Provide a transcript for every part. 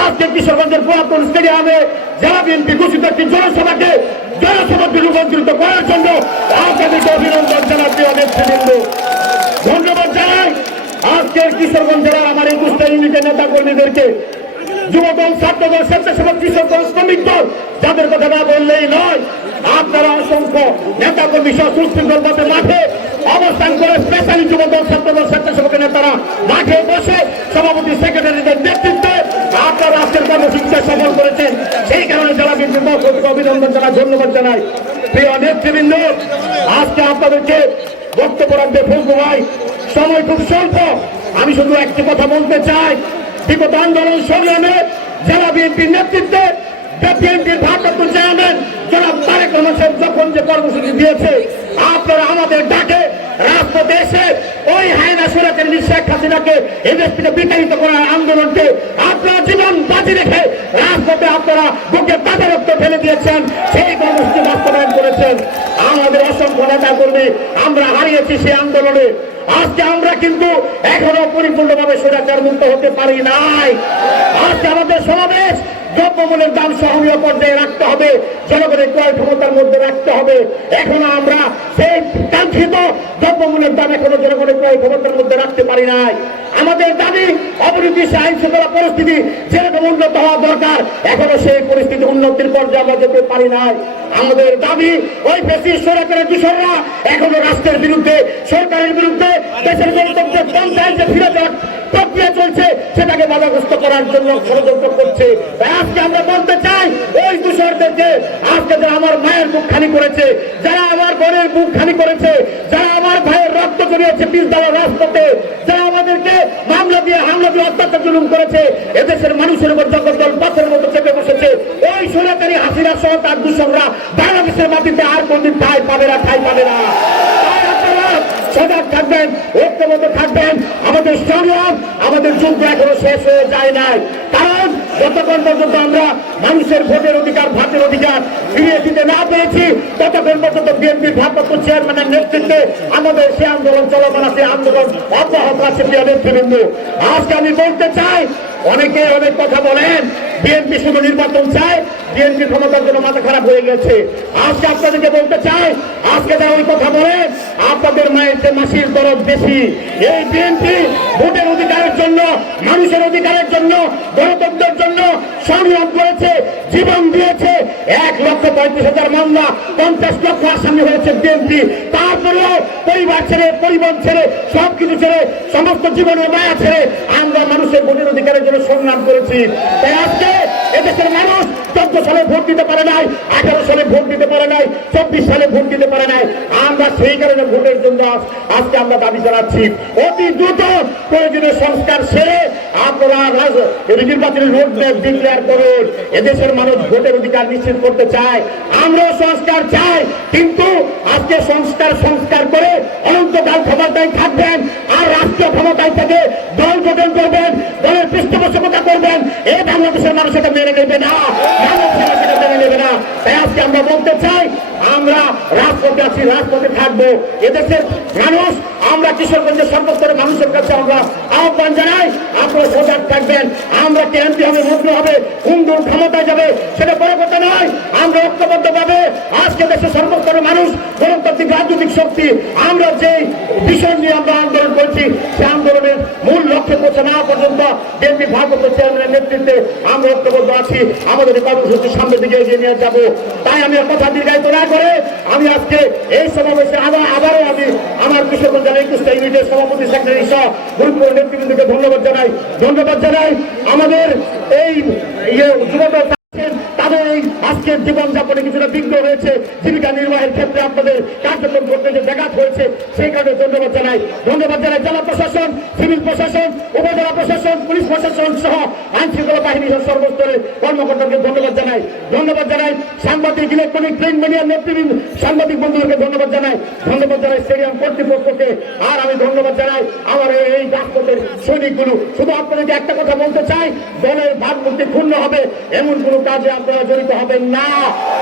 আজকে কিশোরগঞ্জের পুরাতন স্টেডিয়ামে জেলা বিএনপি ঘোষিত একটি জনসভাকে জনসভাকে রূপান্তরিত করার জন্য আপনাদেরকে অভিনন্দন প্রিয় নেতৃবৃন্দ। ধন্যবাদ জানাই আজকের কিশোরগঞ্জ জেলার আমার একুশটা ইউনিটের নেতা কর্মীদেরকে যুবদল, ছাত্রদল, স্বেচ্ছাসেবক দল শ্রমিক দল, যাদের কথা না বললেই নয়, আপনারা অসংখ্য নেতা কর্মী সহ সুশৃঙ্খলভাবে মাঠে অবস্থান করে স্পেশালি যুবদল, ছাত্রদল স্বেচ্ছাসেবক নেতারা মাঠে বসে সভাপতি আপনারা কর্মসূচিতে সফল করেছেন। সেই কারণে বিএনপির পক্ষ অভিনন্দন জানাই, ধন্যবাদ জানাই। প্রিয় নেতৃবৃন্দ, আজকে আপনাদেরকে বক্তব্য রাখবে ফজলু ভাই সময় খুব স্বল্প। আমি শুধু একটি কথা বলতে চাই। বিগত আন্দোলন সংগ্রামে জেলা বিএনপির নেতৃত্বে বিএনপির ভারপ্রাপ্ত চেয়ারম্যান জনাব তারেক রহমান যখন যে কর্মসূচি দিয়েছে, আপনারা আমাদের ডাকে, রাজপথে এসে ওই হায়না সুরাতের শেখ হাসিনাকে এদেশ থেকে বিতাড়িত করার আন্দোলনকে আপনারা জীবন বাজি রেখে রাজপথে আপনারা বুকে বাধা রক্ত ফেলে দিয়েছেন, সেই কর্মসূচি বাস্তবায়ন করেছেন। আমাদের অসংখ্য নেতা কর্মী আমরা হারিয়েছি সেই আন্দোলনে। আজকে আমরা কিন্তু এখনও পরিপূর্ণভাবে সুরাচার মুক্ত হতে পারি নাই। আজকে আমাদের সমাবেশ দ্রব্যমূল্যের দাম সহনীয় পর্যায়ে রাখতে হবে, জনগণের ক্রয় ক্ষমতার মধ্যে রাখতে হবে। এখনও আমরা সেই কাঙ্ক্ষিত দ্রব্যমূল্যের দাম এখনও জনগণের ক্রয় ক্ষমতার মধ্যে রাখতে পারি নাই। আমাদের দাবি অবনতি আইন শৃঙ্খলা পরিস্থিতি যেরকম উন্নত হওয়া দরকার, এখনও সেই পরিস্থিতি উন্নতির পর্যায়ে আমরা যেতে পারি নাই। আমাদের দাবি, ওই বেশি সরকারের দূষণরা এখনও রাষ্ট্রের বিরুদ্ধে, সরকারের বিরুদ্ধে দেশের গণতন্ত্রের পঞ্চায়েত ফিরে প্রক্রিয়া চলছে, সেটাকে বাধাগ্রস্ত করার জন্য ষড়যন্ত্র আজকে আমরা বলতে চাই, ওই দূষণদেরকে আজকে যারা আমার মায়ের বুক খালি করেছে, যারা আমার বোনের বুক খালি করেছে, যারা আমার ভাইয়ের রক্ত জড়িয়েছে দেওয়া রাজপথে, যারা আমাদেরকে মামলা দিয়ে হামলা দিয়ে অত্যাচার জুলুম করেছে, এদেশের মানুষের উপর জগদ্দল পাথরের মতো চেপে বসেছে। ওই সরকারি হাসিনা সহ তার দূষণরা বাংলাদেশের মাটিতে আর কোনদিন ঠাই পাবে না, ঠাই পাবে না। সজাগ থাকবেন, ঐক্যবদ্ধ থাকবেন আমাদের স্টেডিয়াম, আমাদের যুদ্ধ এখনও শেষ হয়ে যায় নাই। কারণ যতক্ষণ পর্যন্ত আমরা মানুষের ভোটের অধিকার ভাতের অধিকার ফিরিয়ে দিতে না পেয়েছি ততক্ষণ পর্যন্ত বিএনপির ভারপ্রাপ্ত চেয়ারম্যানের নেতৃত্বে আমাদের সে আন্দোলন চলমান আছে, আন্দোলন অব্যাহত আছে প্রিয় নেতৃবৃন্দ। আজকে আমি বলতে চাই অনেকে অনেক কথা বলেন, বিএনপি শুধু নির্বাচন চায়, বিএনপি ক্ষমতার জন্য মাথা খারাপ হয়ে গেছে। আজকে আপনাদেরকে বলতে চাই, আজকে যারা ওই কথা বলেন, আপনাদের মায়ের মাসির দরদ বেশি। এই বিএনপি ভোটের অধিকারের জন্য, মানুষের অধিকারের জন্য, গণতন্ত্রের জন্য সংগ্রাম করেছে, জীবন দিয়েছে। এক লক্ষ পঁয়ত্রিশ হাজার মামলা, পঞ্চাশ লক্ষ আসামি হয়েছে বিএনপি। তারপরেও পরিবার ছেড়ে পরিবার ছেড়ে, সবকিছু ছেড়ে, সমস্ত জীবনের মায়া ছেড়ে আমরা মানুষের ভোটের অধিকারের জন্য করেছি তাই আজকে এদেশের মানুষ চোদ্দ সালে ভোট দিতে পারে নাই, আঠারো সালে ভোট দিতে পারে নাই, চব্বিশ সালে ভোট দিতে পারে নাই। আমরা সেই কারণে ভোটের জন্য আজকে আমরা দাবি জানাচ্ছি। অতি দ্রুত প্রয়োজনীয় সংস্কার সেরে আপনারা রাজ- এই নির্বাচনী রোড ম্যাপ ডিক্লেয়ার করুন। এদেশের মানুষ ভোটের অধিকার নিশ্চিত করতে চায়। আমরাও সংস্কার চাই, কিন্তু আজকে সংস্কার সংস্কার করে অনন্তকাল ক্ষমতায় থাকবেন আর রাষ্ট্রীয় ক্ষমতায় থেকে দল গঠন করবেন। দলের করবেন এ বাংলাদেশের মানুষ এটা মেনে নেবে না। বাংলাদেশের মানুষ এটা মেনে নেবে না। তাই আজকে আমরা বলতে চাই, আমরা রাজপথে আছি, রাজপথে থাকব। এদেশের মানুষ, আমরা কিশোরগঞ্জের সর্বস্তরের মানুষের কাছে আমরা আহ্বান জানাই, আপনারা সজাগ থাকবেন। আমরা কে হবে মন্ত্রী হবে, কোন দূর ক্ষমতায় যাবে, সেটা বড় কথা নয়। আমরা ঐক্যবদ্ধ ভাবে আজকে দেশের সর্বস্তরের মানুষ, গণতান্ত্রিক রাজনৈতিক শক্তি, আমরা যে বিষয় নিয়ে আমরা আন্দোলন করছি, সে আন্দোলনের মূল লক্ষ্যে পৌঁছে না পর্যন্ত বিএনপি ভারপ্রাপ্ত চেয়ারম্যানের নেতৃত্বে আমরা ঐক্যবদ্ধ আছি আমাদের কর্মসূচি সামনের দিকে এগিয়ে নিয়ে যাব। তাই আমি কথা দীর্ঘায়িত না করে আমি আজকে এই সমাবেশে আবার আবারও আমি আমার কিশোরগঞ্জ জেলা একুশটা ইউনিটের সভাপতি সেক্রেটারি সহ গুরুত্বপূর্ণ নেতৃবৃন্দকে ধন্যবাদ জানাই। ধন্যবাদ জানাই আমাদের এই ইয়ে আছেন, তাদের এই আজকের জীবনযাপনে কিছুটা বিঘ্ন হয়েছে। জীবিকা নির্বাহের ক্ষেত্রে আপনাদের কার্যক্রম করতে যে ব্যাঘাত হয়েছে সেই কারণে ধন্যবাদ জানাই। ধন্যবাদ জানাই জেলা প্রশাসন সিভিল প্রশাসন প্রশাসন পুলিশ প্রশাসন সহ আইন শৃঙ্খলা বাহিনী সহ সর্বস্তরের কর্মকর্তাকে ধন্যবাদ জানাই। ধন্যবাদ জানাই সাংবাদিক ইলেকট্রনিক প্রিন্ট মিডিয়ার নেতৃবৃন্দ, সাংবাদিক বন্ধুদেরকে ধন্যবাদ জানাই। ধন্যবাদ জানাই স্টেডিয়াম কর্তৃপক্ষকে। আর আমি ধন্যবাদ জানাই আমার এই- রাজপথের সৈনিকগুলো। শুধু আপনাদেরকে একটা কথা বলতে চাই, দলের ভাবমূর্তি ক্ষুণ্ণ হবে, এমন কোনো কাজে আপনারা জড়িত হবেন না।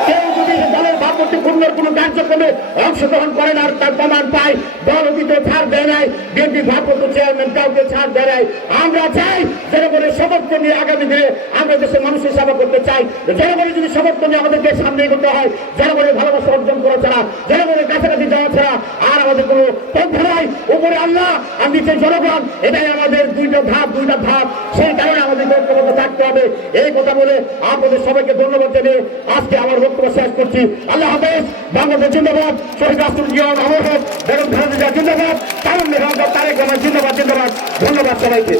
কেউ যদি দলের ভাবমূর্তি ক্ষুণ্ণের কোনো কার্যক্রমে অংশগ্রহণ করেন আর তার প্রমাণ পাই দল অতীতে ছাড় দেয় নাই, বিএনপি ভারপ্রাপ্ত চেয়ারম্যান কাউকে ছাড় দেয় নাই, আমরা চাই, জনগণের সমর্থন নিয়ে আগামী দিনে আমরা দেশের মানুষের সেবা করতে চাই। জনগণের যদি সমর্থন নিয়ে আমাদেরকে সামনে এগোতে হয়, জনগণের ভালোবাসা অর্জন করা ছাড়া, জনগণের কাছাকাছি যাওয়া ছাড়া আর আমাদের কোনো পন্থা নাই। উপরে আল্লাহ আর নিচে জনগণ, এটাই আমাদের দুইটা ধাপ দুইটা ধাপ। সেই কারণে আমাদের ঐক্যবদ্ধ থাকতে হবে। এই কথা বলে আপনাদের সবাইকে ধন্যবাদ জানিয়ে আজকে আমার বক্তব্য শেষ করছি। আল্লাহ হাফেজ, বাংলাদেশ জিন্দাবাদ, শহীদ জিয়াউর আমার হোক বেগম খালেদা জিন্দাবাদ কারণ মেহরাজ তারেক জিন্দাবাদ জিন্দাবাদ। ধন্যবাদ সবাইকে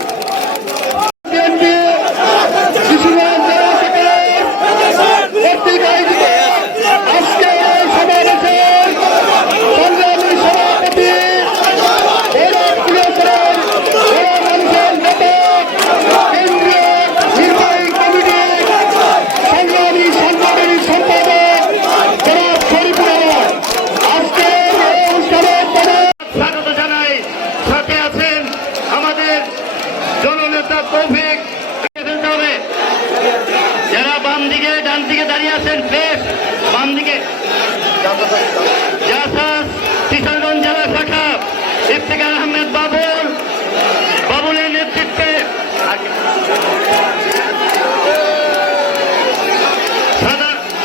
শিশুগঞ্জ জেলা থেকে কর্তৃক আয়োজিত আজকে এই সমাবেশের সংগ্রামী সভাপতি গৌরব প্রিয়করণ গৌরব মানুষের নেতা কেন্দ্রীয় নির্বাহী কমিটির সংগ্রামী সাংগঠনিক সম্পাদক জনাব শরীফুর রহমান আজকে এই অনুষ্ঠানের প্রধান স্বাগত জানাই সাথে আছেন আমাদের জননেতা তৌফিক ফেলতে যারা বাম দিকে, ডান দিকে দাঁড়িয়ে আছেন প্লেস বাম দিকে। জাসাস জেলা শাখা ইফতেখার আহমেদ বাবুল, বাবুলের নেতৃত্বে।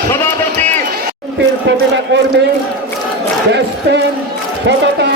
সভাপতি। প্রতিটা কর্মী দেশপ্রেম সততা।